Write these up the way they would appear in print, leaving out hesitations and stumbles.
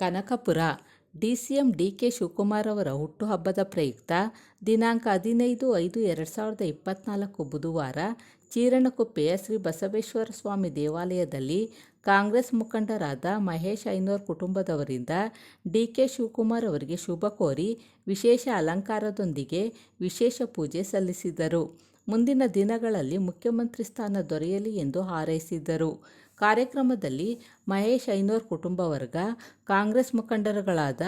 Kanakapura DCM DK Shivakumar ಅವರ ಹುಟ್ಟುಹಬ್ಬದ ಪ್ರಯುಕ್ತ ದಿನಾಂಕ 15/5/2024 ಬುಧವಾರ ಚೀರಣಕುಪ್ಪೆಯ ಶ್ರೀ ಬಸವೇಶ್ವರ ಸ್ವಾಮಿ ದೇವಾಲಯದಲ್ಲಿ ಕಾಂಗ್ರೆಸ್ ಮುಖಂಡರಾದ ಮಹೇಶ್ ಐನೋರ್ ಕುಟುಂಬದವರಿಂದ ಡಿಕೆ ಶಿವಕುಮಾರ್ ಅವರಿಗೆ ಶುಭ ಕೋರಿ ವಿಶೇಷ ಅಲಂಕಾರದೊಂದಿಗೆ ವಿಶೇಷ ಪೂಜೆ ಸಲ್ಲಿಸಿದರು. ಮುಂದಿನ ದಿನಗಳಲ್ಲಿ ಮುಖ್ಯಮಂತ್ರಿ ಸ್ಥಾನ ದೊರೆಯಲಿ ಎಂದು ಹಾರೈಸಿದರು. ಕಾರ್ಯಕ್ರಮದಲ್ಲಿ ಮಹೇಶ್ ಐನೋರ್ ಕುಟುಂಬ ವರ್ಗ, ಕಾಂಗ್ರೆಸ್ ಮುಖಂಡರುಗಳಾದ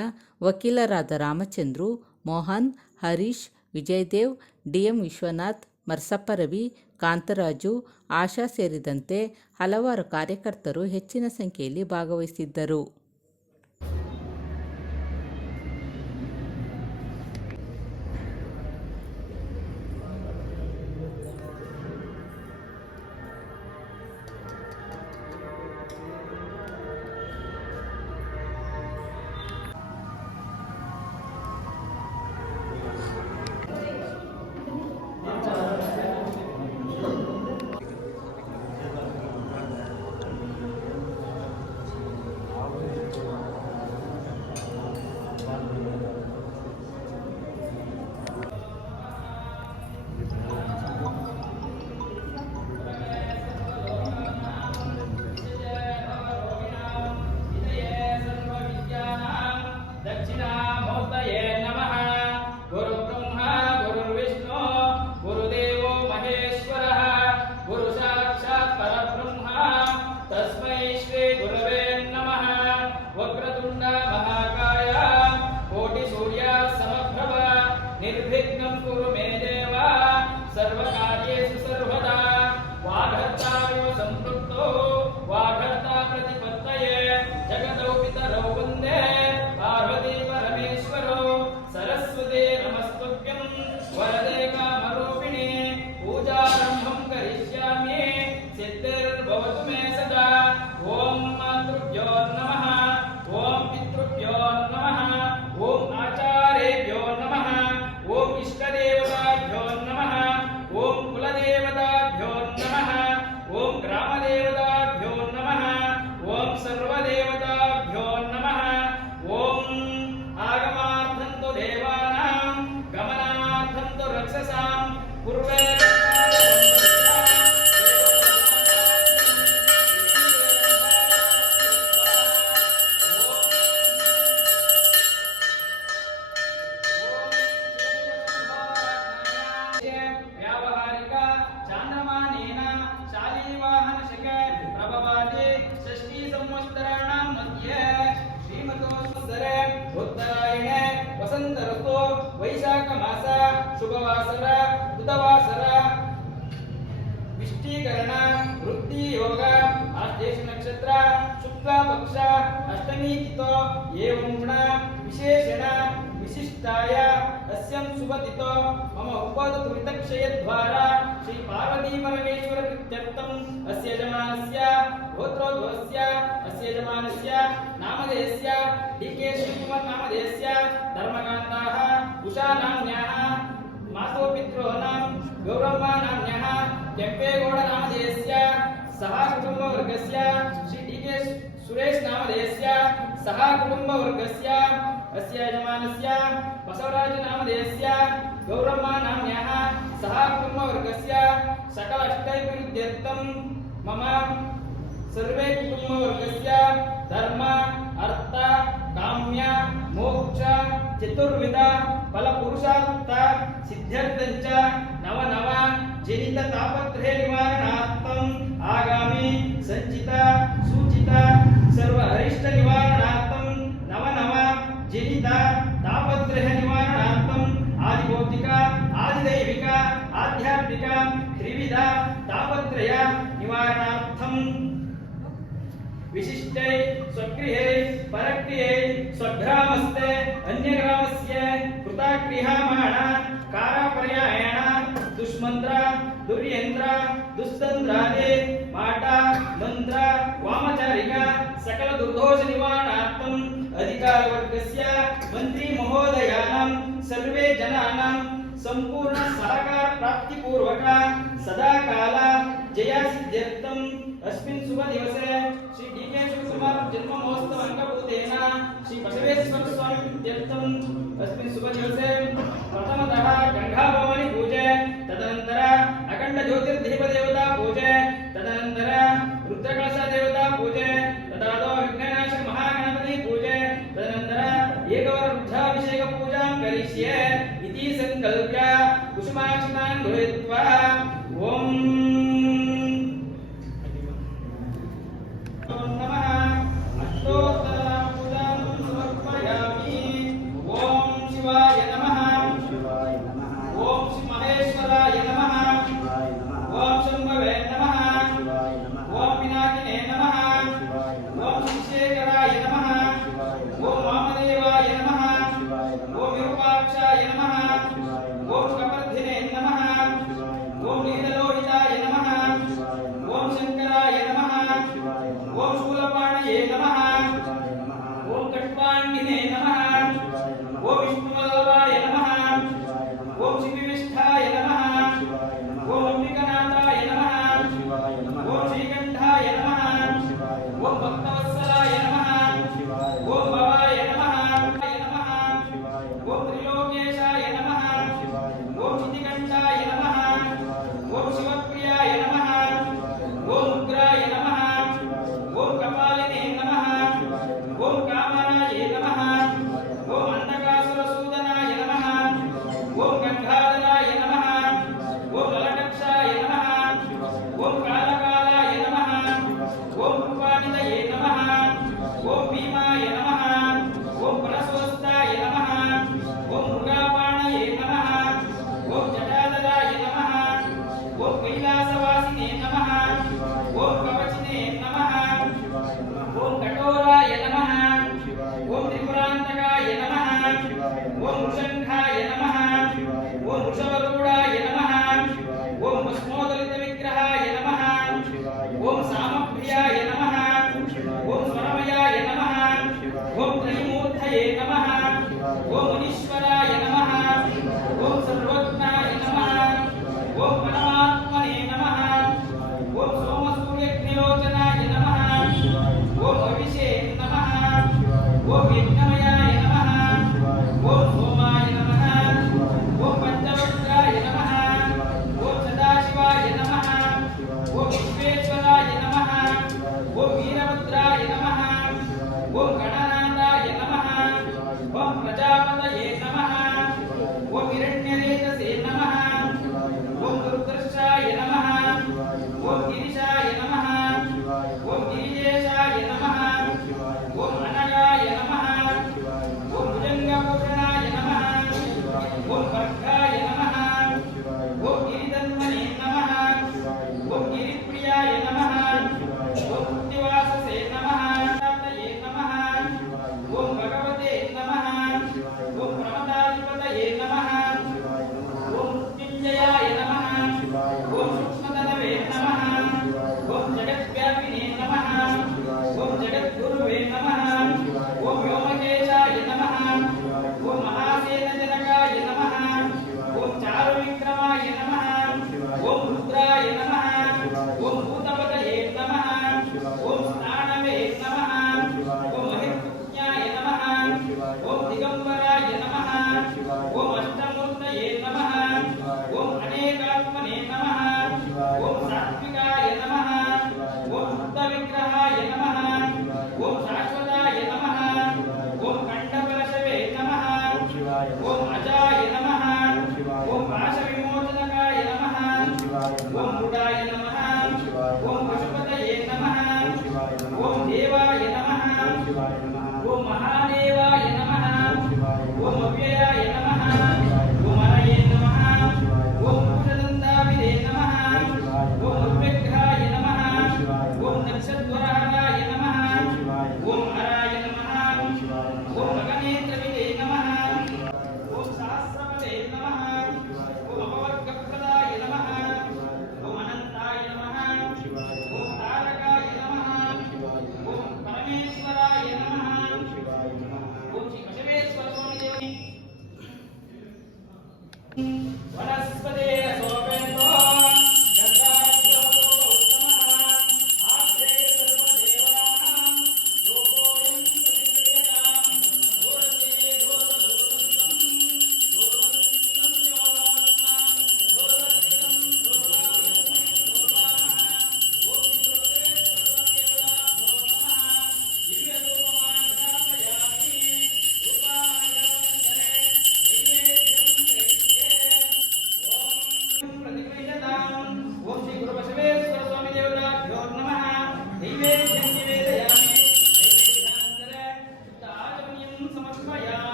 ವಕೀಲರಾದ ರಾಮಚಂದ್ರು, ಮೋಹನ್, ಹರೀಶ್, ವಿಜಯದೇವ್, ಡಿಎಂ ವಿಶ್ವನಾಥ್, ಮರ್ಸಪ್ಪ ರವಿ, ಕಾಂತರಾಜು, ಆಶಾ ಸೇರಿದಂತೆ ಹಲವಾರು ಕಾರ್ಯಕರ್ತರು ಹೆಚ್ಚಿನ ಸಂಖ್ಯೆಯಲ್ಲಿ ಭಾಗವಹಿಸಿದ್ದರು. निर्विघ्नं कुरु मे देव सर्वकार्येषु सर्वदा वागर्तायो सम्पृक्तो वागर्ता प्रतिपत्तये जगदौ पितरौ वन्दे पार्वती परमेश्वरो सरस्वती नमस्तुभ्यं वरदे कामरूपिणे पूजारम्भं करिष्यामि सिद्धिर्भवतु मे सदा ॐ मातृभ्यो नमः ॐ पितृभ्यो नमः ॐ आचार्येभ्यो नमः ॐ इष्टदेवताभ्यो नमः ॐ कुलदेवताभ्यो नमः ॐ ग्रामदेवताभ्यो नमः ॐ सर्वदेवताभ्यो नमः ॐ आगमार्थं तु देवानां गमनार्थं तु रक्षसां पूर्वे व्यावहारिक चान्द्रमानेन शालीवाहन शक प्रभवादि षष्ठी संवत्सराणां मध्ये श्रीमतो सुन्दरे उत्तरायणे वसंत ऋतु वैशाख मास शुभवासर बुधवासर विष्टीकरण वृत्ति योग आश्लेष नक्षत्र शुक्ल पक्ष अष्टमी तिथो एवं गुण विशेषण विशिष्टाय अस्यं शुभतिथो मम उपदुरितक्षयद्वारा श्री पार्वती परमेश्वर प्रीत्यर्थम् अस्य यजमानस्य गोत्रोद्भवस्य अस्य यजमानस्य नामधेयस्य डीके शिवकुमार नामधेयस्य धर्मकान्ताः उषा नाम्न्याः मातोपित्रोणां गौरम्मा नाम्न्याः केम्पेगौड नामधेयस्य सह कुटुम्बवर्गस्य श्री डीके सुरेश नामधेयस्य सह कुटुम्बवर्गस्य अस्य यजमानस्य बसवराज नामधेयस्य गौरम्मा नाम्न्याः सह कुटुम्बवर्गस्य सकल अष्टैर्विरुद्ध्यर्थं मम सर्वे कुटुम्बवर्गस्य धर्म अर्थ काम्य मोक्ष चतुर्विध फलपुरुषार्थ सिद्ध्यर्थञ्च नव जनित तापत्रय निवारणार्थम् आगामि संचित सूचित सर्व अरिष्ट निवारणार्थं नव जनित तापत्रय निवारणार्थम् आदिभौतिक आदिदैविक आध्यात्मिक त्रिविध तापत्रय निवारणार्थम् विशिष्टे स्वगृहे परगृहे स्वग्रामस्थे अन्यग्रामस्य कृतागृहमाण कारापर्यायण दुष्मंत्र दुर्यंत्र दुस्तंत्रादि माट मंत्र वामचारिक सकल दुर्दोष निवारणार्थम् अधिकारवर्गस्य मंत्री महोदयानां सर्वे जनानां संपूर्ण सहकार प्राप्ति पूर्वक सदा काल जया सिद्ध्यर्थम् अस्मिन् शुभ दिवसे श्री डीके शिवकुमार जन्म महोत्सव अंगभूते नामधेयेन श्री बसवेश्वर स्वामी इत्यर्थम् अस्मिन् शुभदिवसे प्रथमतः गंगाभवानी पूजे, तदनन्तर अखंड ज्योतिर्दीपदेवता पूजे, तदनन्तर रुद्रकलश देवता पूजे, तदादौ विघ्ननाशक महागणपति पूजे, तदनन्तर एकवार रुद्राभिषेक पूजां करिष्ये इति संकल्प्य कुसुमाक्षतान् गृहीत्वा ओम नमः अष्टोत्तर पूजां समर्पयामि। ओम शिवाय नमः। शिवाय नमः।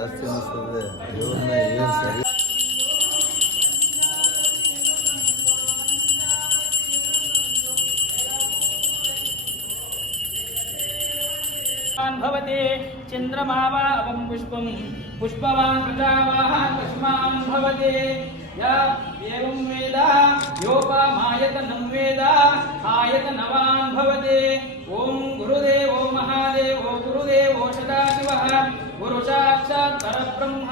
ಜಾಸ್ತಿ ಅನಿಸ್ತದೆ. ದೇವ್ರನ್ನ ಏನು ಸರಿ भवति चन्द्रमावावं पुष्पं पुष्पवान् प्रजावान् पशुमान् भवति य एवं वेद योपमायतनं वेद आयतनवान् भवति ॐ गुरुदेवो महादेवो गुरुदेवो सदाशिवः गुरु साक्षात् परब्रह्म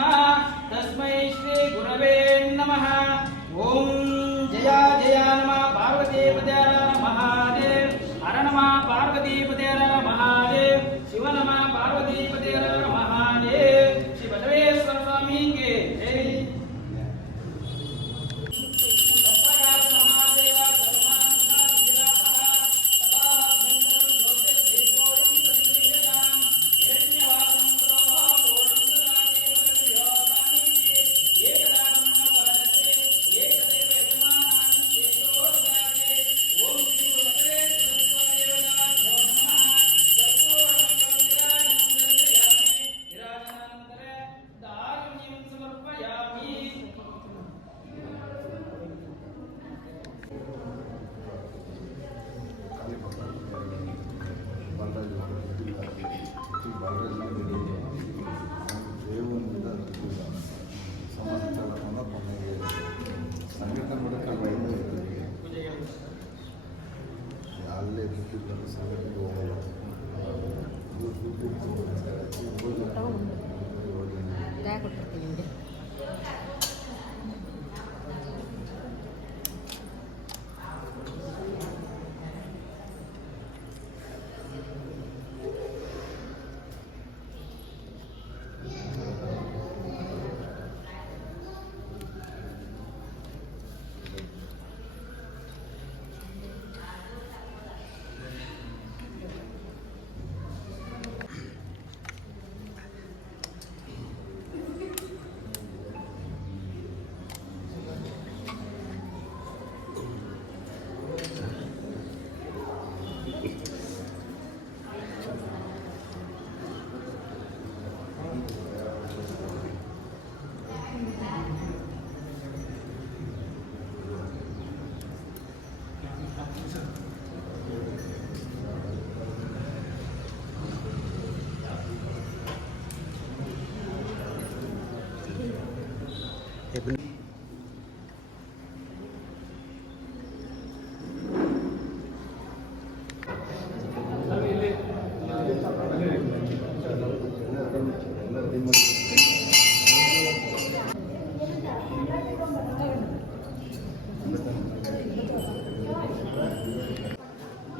तस्मै श्री गुरवे नमः ॐ जया जया नमः पार्वतीपते महादेव हर नमः पार्वतीपते महादेव शिव नमः पार्वतीपते महादेव श्री बसवेश्वर स्वामी के जय ಸಂಘಟನೆ ಮಾಡೋಕ್ಕಲ್ಲ ಅಲ್ಲೇ ಬಿಟ್ಟಿದ್ದಾರೆ ಸಂಘಟನೆಗೆ ಹೋಗಲ್ಲ.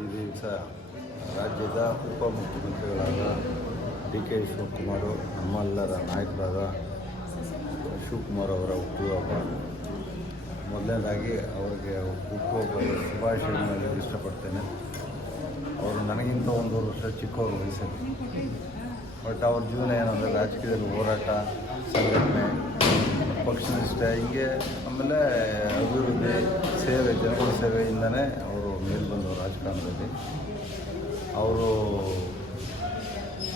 ಈ ದಿವಸ ರಾಜ್ಯದ ಉಪಮುಖ್ಯಮಂತ್ರಿಗಳಾದ ಡಿ ಕೆ ಶಿವಕುಮಾರ್, ನಮ್ಮೆಲ್ಲರ ನಾಯಕರಾದ ಶಿವಕುಮಾರ್ ಅವರ ಹುಟ್ಟುಹಬ್ಬ. ಮೊದಲನೇದಾಗಿ ಅವರಿಗೆ ಹುಟ್ಟುಹಬ್ಬದ ಶುಭಾಶಯಗಳನ್ನು ಹೇಳಲು ಇಷ್ಟಪಡ್ತೇನೆ. ಅವರು ನನಗಿಂತ 1 ವರ್ಷ ಚಿಕ್ಕವರು ವಯಸ್ಸಲ್ಲಿ, ಬಟ್ ಅವ್ರ ಜೀವನ ಏನಂದರೆ ರಾಜಕೀಯದಲ್ಲಿ ಹೋರಾಟ, ಸಂಘಟನೆ, ಪಕ್ಷನಿಷ್ಠ, ಹೀಗೆ ಆಮೇಲೆ ಅಭಿವೃದ್ಧಿ, ಸೇವೆ, ಜನಗಳ ಸೇವೆಯಿಂದನೇ ಅವರು ಮೇಲೆ ಬಂದವರು ರಾಜಕಾರಣದಲ್ಲಿ. ಅವರು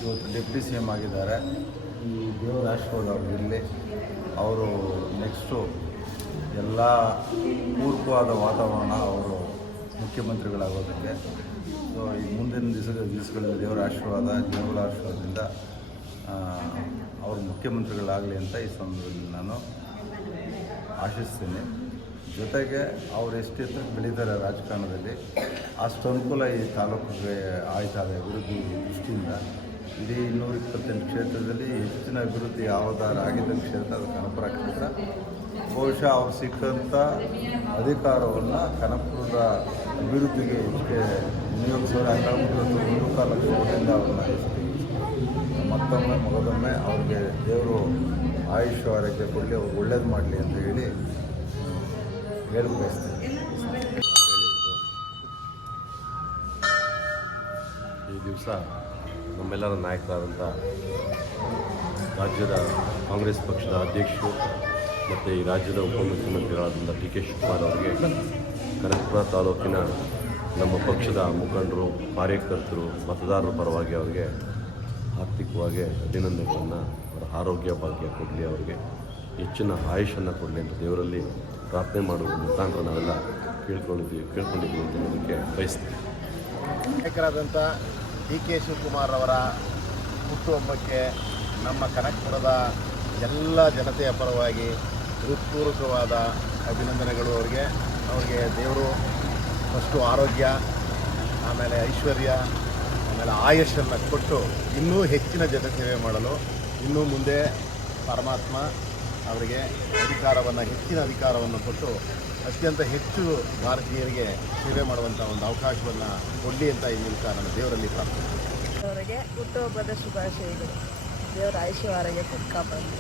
ಇವತ್ತು ಡೆಪ್ಯೂಟಿ ಸಿ ಎಮ್ ಆಗಿದ್ದಾರೆ. ಈ ದೇವರ ಆಶೀರ್ವಾದ ಅವ್ರಿಗಿರಲಿ. ಅವರು ನೆಕ್ಸ್ಟು ಎಲ್ಲ ಪೂರ್ವವಾದ ವಾತಾವರಣ ಅವರು ಮುಖ್ಯಮಂತ್ರಿಗಳಾಗೋದಕ್ಕೆ. ಸೊ ಈ ಮುಂದಿನ ದಿವಸಗಳಲ್ಲಿ ದೇವರ ಆಶೀರ್ವಾದ, ಜನಗಳ ಆಶೀರ್ವಾದದಿಂದ ಅವರು ಮುಖ್ಯಮಂತ್ರಿಗಳಾಗಲಿ ಅಂತ ಈ ಸಂದರ್ಭದಲ್ಲಿ ನಾನು ಆಶಿಸ್ತೀನಿ. ಜೊತೆಗೆ ಅವರು ಎಷ್ಟು ಎತ್ತರಕ್ಕೆ ಬೆಳೀತಾರೆ ರಾಜಕಾರಣದಲ್ಲಿ, ಅಷ್ಟು ಅನುಕೂಲ ಈ ತಾಲೂಕಿಗೆ ಆಯ್ತದೆ ಅಭಿವೃದ್ಧಿ ದೃಷ್ಟಿಯಿಂದ. ಇಡೀ 228 ಕ್ಷೇತ್ರದಲ್ಲಿ ಹೆಚ್ಚಿನ ಅಭಿವೃದ್ಧಿ ಯಾವುದಾರು ಆಗಿದ್ದ ಕ್ಷೇತ್ರ ಅದು ಕನಕಪುರ ಕ್ಷೇತ್ರ. ಬಹುಶಃ ಅವ್ರು ಸಿಕ್ಕಂಥ ಅಧಿಕಾರವನ್ನು ಕನಕಪುರದ ಅಭಿವೃದ್ಧಿಗೆ ಹೆಚ್ಚಿಗೆ ವಿನಿಯೋಗಿಸೋರು. ಹಂಗಾಗಿ 1.5 ಲಕ್ಷ ಕೋಟಿಯಿಂದ ಅವ್ರನ್ನ ಮತ್ತೊಮ್ಮೆ ಮಗದೊಮ್ಮೆ ಅವ್ರಿಗೆ ದೇವರು ಆಯುಷ್ಯ ಆರೋಗ್ಯ ಕೊಡಲಿ, ಅವ್ರು ಒಳ್ಳೇದು ಮಾಡಲಿ ಅಂತ ಹೇಳಿ ಬಯಸ್ತೀನಿ. ಈ ದಿವಸ ನಮ್ಮೆಲ್ಲರ ನಾಯಕರಾದಂಥ ರಾಜ್ಯದ ಕಾಂಗ್ರೆಸ್ ಪಕ್ಷದ ಅಧ್ಯಕ್ಷರು ಮತ್ತು ಈ ರಾಜ್ಯದ ಉಪಮುಖ್ಯಮಂತ್ರಿಗಳಾದಂಥ ಡಿ ಕೆ ಶಿವಕುಮಾರ್ ಅವರಿಗೆ ಕನಕಪುರ ತಾಲೂಕಿನ ನಮ್ಮ ಪಕ್ಷದ ಮುಖಂಡರು, ಕಾರ್ಯಕರ್ತರು, ಮತದಾರರ ಪರವಾಗಿ ಅವರಿಗೆ ಆರ್ಥಿಕವಾಗಿ ಅಭಿನಂದನೆಗಳನ್ನು ಅವರ ಆರೋಗ್ಯ ಭಾಗ್ಯ ಕೊಡಲಿ, ಅವರಿಗೆ ಹೆಚ್ಚಿನ ಆಯುಷನ್ನು ಕೊಡಲಿ ಅಂತ ದೇವರಲ್ಲಿ ಪ್ರಾರ್ಥನೆ ಮಾಡುವ ಮುಖಾಂತರ ನಾವೆಲ್ಲ ಕೇಳ್ಕೊಂಡಿದ್ದೀವಿ ಅಂತ ಹೇಳೋದಕ್ಕೆ ಬಯಸ್ತೀವಿ. ನಾಯಕರಾದಂಥ ಡಿ ಕೆ ಶಿವಕುಮಾರ್ ಅವರ ಹುಟ್ಟುಹಬ್ಬಕ್ಕೆ ನಮ್ಮ ಕನಕಪುರದ ಎಲ್ಲ ಜನತೆಯ ಪರವಾಗಿ ಹೃತ್ಪೂರ್ವಕವಾದ ಅಭಿನಂದನೆಗಳು. ಅವರಿಗೆ ದೇವರು ಫಸ್ಟು ಆರೋಗ್ಯ, ಆಮೇಲೆ ಐಶ್ವರ್ಯ, ಆಮೇಲೆ ಆಯುಷನ್ನು ಕೊಟ್ಟು ಇನ್ನೂ ಹೆಚ್ಚಿನ ಜನಸೇವೆ ಮಾಡಲು ಇನ್ನೂ ಮುಂದೆ ಪರಮಾತ್ಮ ಅವರಿಗೆ ಹೆಚ್ಚಿನ ಅಧಿಕಾರವನ್ನು ಕೊಟ್ಟು ಅತ್ಯಂತ ಹೆಚ್ಚು ಭಾರತೀಯರಿಗೆ ಸೇವೆ ಮಾಡುವಂಥ ಒಂದು ಅವಕಾಶವನ್ನು ಕೊಡಲಿ ಅಂತ ಈ ಮೂಲಕ ನಾನು ದೇವರಲ್ಲಿ ಪ್ರಾರ್ಥನೆ. ಅವರಿಗೆ ಹುಟ್ಟುಹಬ್ಬದ ಶುಭಾಶಯಗಳು. ದೇವರ ಆಯುಷ್ಯ ಆರೋಗ್ಯ ಕಾಪಾಡಲಿ.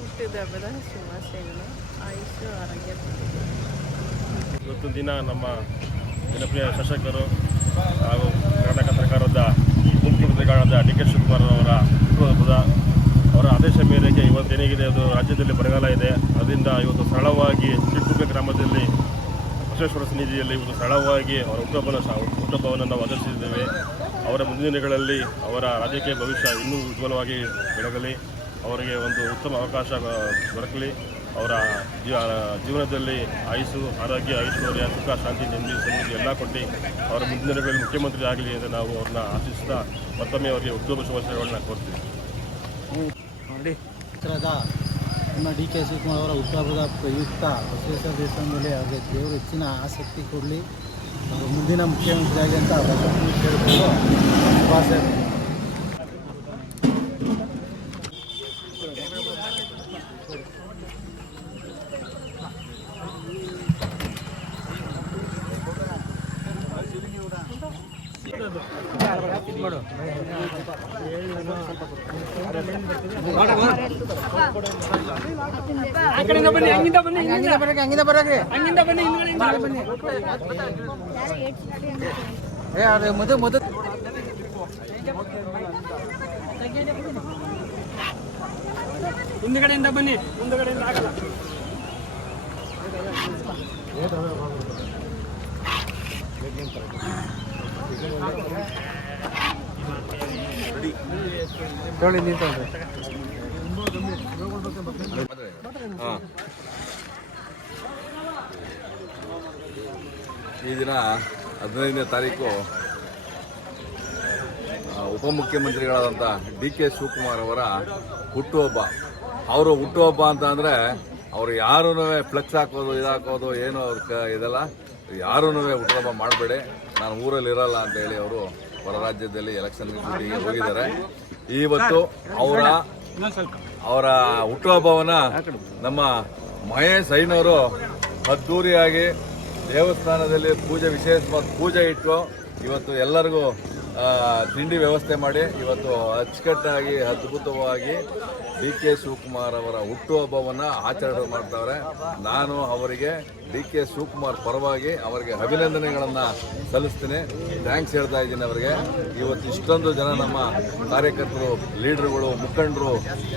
ಹುಟ್ಟುಹಬ್ಬದ ಶುಭಾಶಯಗಳು, ಆಯುಷ್ಯ ಆರೋಗ್ಯ. ಇವತ್ತಿನ ದಿನ ನಮ್ಮ ಜನಪ್ರಿಯ ಶಾಸಕರು ಹಾಗೂ ಕರ್ನಾಟಕ ಸರ್ಕಾರದ ಮುಖ್ಯಮಂತ್ರಿಗಳಾದ ಡಿ ಕೆ ಶಿವಕುಮಾರ್ ಅವರ ಹುಟ್ಟುಹಬ್ಬದ ಅವರ ಆದೇಶ ಮೇರೆಗೆ ಇವತ್ತೇನಾಗಿದೆ, ಅದು ರಾಜ್ಯದಲ್ಲಿ ಬರಗಾಲ ಇದೆ. ಅದರಿಂದ ಇವತ್ತು ಸರಳವಾಗಿ ಚಿಕ್ಕುಪ್ಪೆ ಗ್ರಾಮದಲ್ಲಿ ಬಸವೇಶ್ವರ ಸನ್ನಿಧಿಯಲ್ಲಿ ಇವತ್ತು ಸರಳವಾಗಿ ಅವರ ಹುಟ್ಟುಹಬ್ಬವನ್ನು ನಾವು ಆಚರಿಸಿದ್ದೇವೆ. ಅವರ ಮುಂದಿನ ದಿನಗಳಲ್ಲಿ ಅವರ ರಾಜಕೀಯ ಭವಿಷ್ಯ ಇನ್ನೂ ಉಜ್ವಲವಾಗಿ ಬೆಳಗಲಿ, ಅವರಿಗೆ ಒಂದು ಉತ್ತಮ ಅವಕಾಶ ದೊರಕಲಿ, ಅವರ ಜೀವನದಲ್ಲಿ ಆಯುಸ್ಸು, ಆರೋಗ್ಯ, ಐಶ್ವರ್ಯ, ಸುಖ, ಶಾಂತಿ, ನೆಮ್ಮದಿ, ಸಮೃದ್ಧಿ ಎಲ್ಲ ಕೊಟ್ಟು ಅವರ ಮುಂದಿನ ದಿನಗಳಲ್ಲಿ ಮುಖ್ಯಮಂತ್ರಿ ಆಗಲಿ ಎಂದು ನಾವು ಅವ್ರನ್ನ ಆಶಿಸ್ತಾ ಮತ್ತೊಮ್ಮೆ ಅವರಿಗೆ ಹುಟ್ಟುಹಬ್ಬ ಶುಭಾಶಯಗಳನ್ನ ಕೋರ್ತೀವಿ. ಚಿತ್ರದ ನಮ್ಮ ಡಿ ಕೆ ಶಿವಕುಮಾರ್ ಅವರ ಹುಟ್ಟುಹಬ್ಬದ ಪ್ರಯುಕ್ತ ಬಸವೇಶ್ವರ ದೇವಸ್ಥಾನದಲ್ಲಿ ಅವರಿಗೆ ದೇವರು ಹೆಚ್ಚಿನ ಆಸಕ್ತಿ ಕೊಡಲಿ, ಅವರು ಮುಂದಿನ ಮುಖ್ಯಮಂತ್ರಿಯಾಗಿ ಅಂತ ಕೇಳಿಕೊಂಡು ಶುಭಾಶಯ. ಮುಂದುಗಡೆಯಿಂದ ಬನ್ನಿ, ಮುಂದುಗಡೆಯಿಂದ ಆಗಲ್ಲ. ಈ ದಿನ 15ನೇ ತಾರೀಕು ಉಪಮುಖ್ಯಮಂತ್ರಿಗಳಾದಂಥ ಡಿ ಕೆ ಶಿವಕುಮಾರ್ ಅವರ ಹುಟ್ಟುಹಬ್ಬ. ಅವರು ಹುಟ್ಟುಹಬ್ಬ ಅಂತ ಅಂದರೆ ಅವರು ಯಾರೂ ಫ್ಲೆಕ್ಸ್ ಹಾಕೋದು ಇದಾಕೋದು ಏನು ಇದೆಲ್ಲ ಯಾರೂ ಹುಟ್ಟುಹಬ್ಬ ಮಾಡಬೇಡಿ, ನಾನು ಊರಲ್ಲಿ ಇರಲ್ಲ ಅಂತ ಹೇಳಿ ಅವರು ಹೊರ ರಾಜ್ಯದಲ್ಲಿ ಎಲೆಕ್ಷನ್ ಡ್ಯೂಟಿಗೆ ಹೋಗಿದ್ದಾರೆ. ಇವತ್ತು ಅವರ ಹುಟ್ಟುಹಬ್ಬವನ್ನು ನಮ್ಮ ಮಹೇಶ್ ಐನವರು ಅದ್ದೂರಿಯಾಗಿ ದೇವಸ್ಥಾನದಲ್ಲಿ ವಿಶೇಷವಾದ ಪೂಜೆ ಇಟ್ಟು ಇವತ್ತು ಎಲ್ಲರಿಗೂ ತಿಂಡಿ ವ್ಯವಸ್ಥೆ ಮಾಡಿ ಇವತ್ತು ಅಚ್ಚುಕಟ್ಟಾಗಿ ಅದ್ಭುತವಾಗಿ ಡಿ ಕೆ ಶಿವಕುಮಾರ್ ಅವರ ಹುಟ್ಟುಹಬ್ಬವನ್ನು ಆಚರಣೆ ಮಾಡ್ತಾವ್ರೆ. ನಾನು ಅವರಿಗೆ ಡಿ ಕೆ ಶಿವಕುಮಾರ್ ಪರವಾಗಿ ಅವರಿಗೆ ಅಭಿನಂದನೆಗಳನ್ನು ಸಲ್ಲಿಸ್ತೀನಿ, ಥ್ಯಾಂಕ್ಸ್ ಹೇಳ್ತಾ ಇದ್ದೀನಿ ಅವರಿಗೆ. ಇವತ್ತು ಇಷ್ಟೊಂದು ಜನ ನಮ್ಮ ಕಾರ್ಯಕರ್ತರು, ಲೀಡರ್ಗಳು, ಮುಖಂಡರು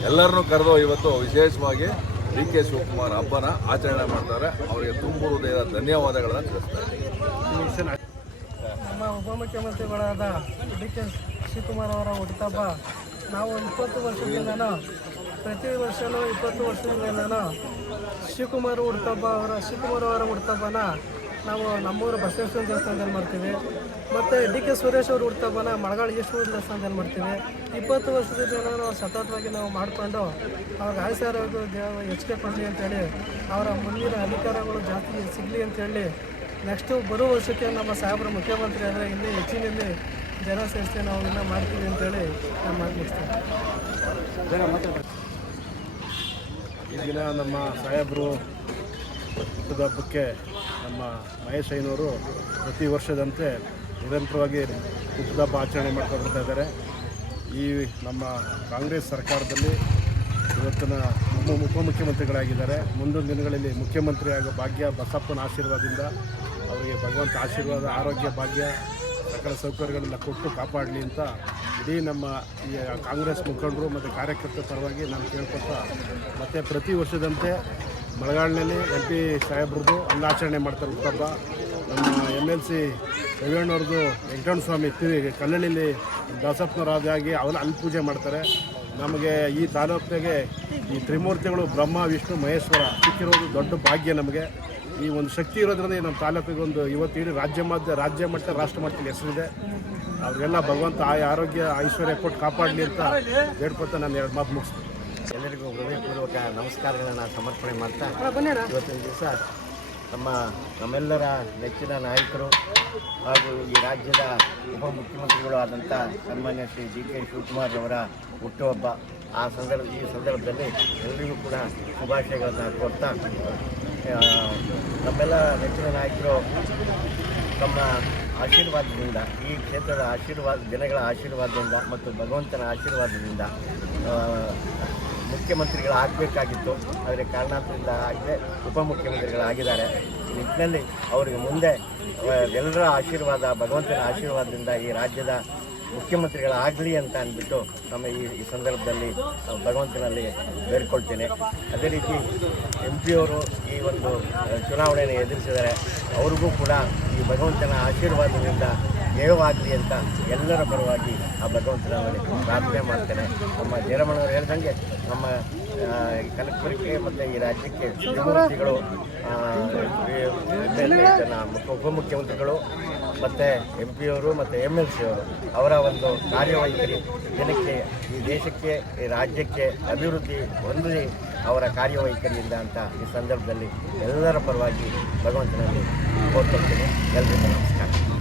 ಎಲ್ಲರನ್ನೂ ಕರೆದು ಇವತ್ತು ವಿಶೇಷವಾಗಿ ಡಿ ಕೆ ಶಿವಕುಮಾರ್ ಹಬ್ಬನ ಆಚರಣೆ ಮಾಡ್ತಾರೆ. ಅವರಿಗೆ ತುಂಬ ಹೃದಯದ ಧನ್ಯವಾದಗಳನ್ನು ತಿಳಿಸ್ತಾರೆ. ನಮ್ಮ ಉಪಮುಖ್ಯಮಂತ್ರಿಗಳಾದ ಡಿ ಕೆ ಶಿವಕುಮಾರ್ ಅವರ ಹುಟ್ಟುಹಬ್ಬ ನಾವು 20 ವರ್ಷದಿಂದ ಪ್ರತಿ ವರ್ಷವೂ 20 ವರ್ಷದಿಂದ ಶಿವಕುಮಾರ್ ಅವರ ಹುಟ್ಟುಹಬ್ಬನ ನಾವು ನಮ್ಮೂರು ಬಸವೇಶ್ವರ ದೇವಸ್ಥಾನದಲ್ಲಿ ಮಾಡ್ತೀವಿ. ಮತ್ತು ಡಿ ಕೆ ಸುರೇಶ್ ಅವ್ರ ಹುಟ್ಟುಹಬ್ಬನ ಮಳಗಾಳ ಈಶ್ವರ ದೇವಸ್ಥಾನದಲ್ಲಿ ಮಾಡ್ತೀವಿ. 20 ವರ್ಷದಿಂದ ನಾವು ಸತತವಾಗಿ ನಾವು ಮಾಡಿಕೊಂಡು ಅವ್ರಿಗೆ ಆಯುಷ್ಯ ದೇವ ಹೆಚ್ಚಿಗೆ ಕೊಡಲಿ ಅಂತೇಳಿ, ಅವರ ಮುಂದಿನ ಅಧಿಕಾರಗಳು ಜಾಸ್ತಿ ಸಿಗಲಿ ಅಂತೇಳಿ ನೆಕ್ಸ್ಟು ಬರೋ ವರ್ಷಕ್ಕೆ ನಮ್ಮ ಸಾಹೇಬರ ಮುಖ್ಯಮಂತ್ರಿ ಆದರೆ ಇನ್ನೂ ಹೆಚ್ಚಿನಲ್ಲಿ ಜನ ಸೇರಿಸಿ ನಾವು ಇನ್ನೂ ಮಾಡ್ತೀವಿ ಅಂತೇಳಿ ನಾನು ಮಾತನಾಡ್ತೀನಿ. ಈ ದಿನ ನಮ್ಮ ಸಾಹೇಬರು ಹುಟ್ಟದ ಹಬ್ಬಕ್ಕೆ ನಮ್ಮ ಮಹೇಶ್ ಐನವರು ಪ್ರತಿ ವರ್ಷದಂತೆ ನಿರಂತರವಾಗಿ ಹುಟ್ಟದ ಹಬ್ಬ ಆಚರಣೆ ಮಾಡ್ಕೊಂಡು ಬರ್ತಾ ಇದ್ದಾರೆ. ಈ ನಮ್ಮ ಕಾಂಗ್ರೆಸ್ ಸರ್ಕಾರದಲ್ಲಿ ಇವತ್ತಿನ ಉಪಮುಖ್ಯಮಂತ್ರಿಗಳಾಗಿದ್ದಾರೆ. ಮುಂದಿನ ದಿನಗಳಲ್ಲಿ ಮುಖ್ಯಮಂತ್ರಿ ಆಗೋ ಭಾಗ್ಯ ಬಸಪ್ಪನ ಆಶೀರ್ವಾದದಿಂದ ಅವರಿಗೆ ಭಗವಂತ ಆಶೀರ್ವಾದ, ಆರೋಗ್ಯ ಭಾಗ್ಯ, ಸಕಲ ಸೌಕರ್ಯಗಳೆಲ್ಲ ಕೊಟ್ಟು ಕಾಪಾಡಲಿ ಅಂತ ಇಡೀ ನಮ್ಮ ಈ ಕಾಂಗ್ರೆಸ್ ಮುಖಂಡರು ಮತ್ತು ಕಾರ್ಯಕರ್ತರ ಪರವಾಗಿ ನಾನು ಕೇಳ್ಕೊತಾ, ಮತ್ತು ಪ್ರತಿ ವರ್ಷದಂತೆ ಮಳೆಗಾಳಿನಲ್ಲಿ MP ಸಾಹೇಬ್ರದ್ದು ಅಂಗಾಚರಣೆ ಮಾಡ್ತಾರೆ ಹುಟ್ಟುಹಬ್ಬ. ನಮ್ಮ MLC ರೇವಣ್ಣವ್ರದ್ದು ವೆಂಕಟರಮಣ ಸ್ವಾಮಿ ಕಲ್ಲಳ್ಳಿಲಿ ದಾಸಪ್ಪನವರಾಗಿ ಅವರ ಅಲ್ಲಿ ಪೂಜೆ ಮಾಡ್ತಾರೆ. ನಮಗೆ ಈ ತಾಲೂಕಿಗೆ ಈ ತ್ರಿಮೂರ್ತಿಗಳು ಬ್ರಹ್ಮ ವಿಷ್ಣು ಮಹೇಶ್ವರ ಸಿಕ್ಕಿರೋದು ದೊಡ್ಡ ಭಾಗ್ಯ. ನಮಗೆ ಈ ಒಂದು ಶಕ್ತಿ ಇರೋದ್ರಿಂದ ನಮ್ಮ ತಾಲೂಕಿಗೆ ಒಂದು ಇವತ್ತು ಇಡೀ ರಾಜ್ಯ ಮಟ್ಟ ರಾಷ್ಟ್ರ ಮಟ್ಟದಲ್ಲಿ ಹೆಸರಿದೆ. ಅವರಿಗೆಲ್ಲ ಭಗವಂತ ಆರೋಗ್ಯ ಐಶ್ವರ್ಯ ಕೊಟ್ಟು ಕಾಪಾಡಲಿ ಅಂತ ಹೇಳ್ಕೊತಾ ನಾನು 2 ಮಾತು ಮುಗಿಸ್ತೀನಿ. ಎಲ್ಲರಿಗೂ ಹೃದಯಪೂರ್ವಕ ನಮಸ್ಕಾರಗಳನ್ನು ಸಮರ್ಪಣೆ ಮಾಡ್ತಾ ಇವತ್ತಿನ ದಿವಸ ನಮ್ಮೆಲ್ಲರ ನೆಚ್ಚಿನ ನಾಯಕರು ಹಾಗೂ ಈ ರಾಜ್ಯದ ಉಪಮುಖ್ಯಮಂತ್ರಿಗಳು ಆದಂಥ ಸನ್ಮಾನ್ಯ ಶ್ರೀ DK ಶಿವಕುಮಾರ್ ಅವರ ಹುಟ್ಟುಹಬ್ಬ. ಈ ಸಂದರ್ಭದಲ್ಲಿ ಎಲ್ಲರಿಗೂ ಕೂಡ ಶುಭಾಶಯಗಳನ್ನು ಕೋರ್ತಾ, ನಮ್ಮೆಲ್ಲ ನೆಚ್ಚಿನ ನಾಯಕರು ತಮ್ಮ ಆಶೀರ್ವಾದದಿಂದ, ಈ ಕ್ಷೇತ್ರದ ಜನಗಳ ಆಶೀರ್ವಾದದಿಂದ ಮತ್ತು ಭಗವಂತನ ಆಶೀರ್ವಾದದಿಂದ ಮುಖ್ಯಮಂತ್ರಿಗಳಾಗಬೇಕಾಗಿತ್ತು. ಆದರೆ ಕಾರಣಾಂತರದಿಂದ ಆಗದೆ ಉಪಮುಖ್ಯಮಂತ್ರಿಗಳಾಗಿದ್ದಾರೆ. ಈ ನಿಟ್ಟಿನಲ್ಲಿ ಅವರಿಗೆ ಮುಂದೆ ಎಲ್ಲರ ಆಶೀರ್ವಾದ, ಭಗವಂತನ ಆಶೀರ್ವಾದದಿಂದ ಈ ರಾಜ್ಯದ ಮುಖ್ಯಮಂತ್ರಿಗಳಾಗಲಿ ಅಂತ ಅಂದ್ಬಿಟ್ಟು ಈ ಸಂದರ್ಭದಲ್ಲಿ ಭಗವಂತನಲ್ಲಿ ಬೇಡ್ಕೊಳ್ತೇನೆ. ಅದೇ ರೀತಿ MP ಅವರು ಈ ಒಂದು ಚುನಾವಣೆಯನ್ನು ಎದುರಿಸಿದ್ದಾರೆ. ಅವ್ರಿಗೂ ಕೂಡ ಈ ಭಗವಂತನ ಆಶೀರ್ವಾದದಿಂದ ಜಯವಾಗಲಿ ಅಂತ ಎಲ್ಲರ ಪರವಾಗಿ ಆ ಭಗವಂತನಲ್ಲಿ ಪ್ರಾರ್ಥನೆ ಮಾಡ್ತೇನೆ. ನಮ್ಮ ಜಯರಮಣವರು ಹೇಳ್ದಂಗೆ ನಮ್ಮ ಕನಕಪುರಕ್ಕೆ ಮತ್ತು ಈ ರಾಜ್ಯಕ್ಕೆ ತ್ರಿಮೂರ್ತಿಗಳು, ಉಪಮುಖ್ಯಮಂತ್ರಿಗಳು ಮತ್ತು MP ಅವರು ಮತ್ತು MLC ಅವರು ಅವರ ಒಂದು ಕಾರ್ಯವೈಖರಿ ಜನಕ್ಕೆ, ಈ ದೇಶಕ್ಕೆ, ಈ ರಾಜ್ಯಕ್ಕೆ ಅಭಿವೃದ್ಧಿ ಹೊಂದಲಿ ಅವರ ಕಾರ್ಯವೈಖರಿಯಿಂದ ಅಂತ ಈ ಸಂದರ್ಭದಲ್ಲಿ ಎಲ್ಲರ ಪರವಾಗಿ ಭಗವಂತನಲ್ಲಿ ಕೋರ್ಕೊಳ್ತೇನೆ. ಎಲ್ಲರಿಗೂ ನಮಸ್ಕಾರ.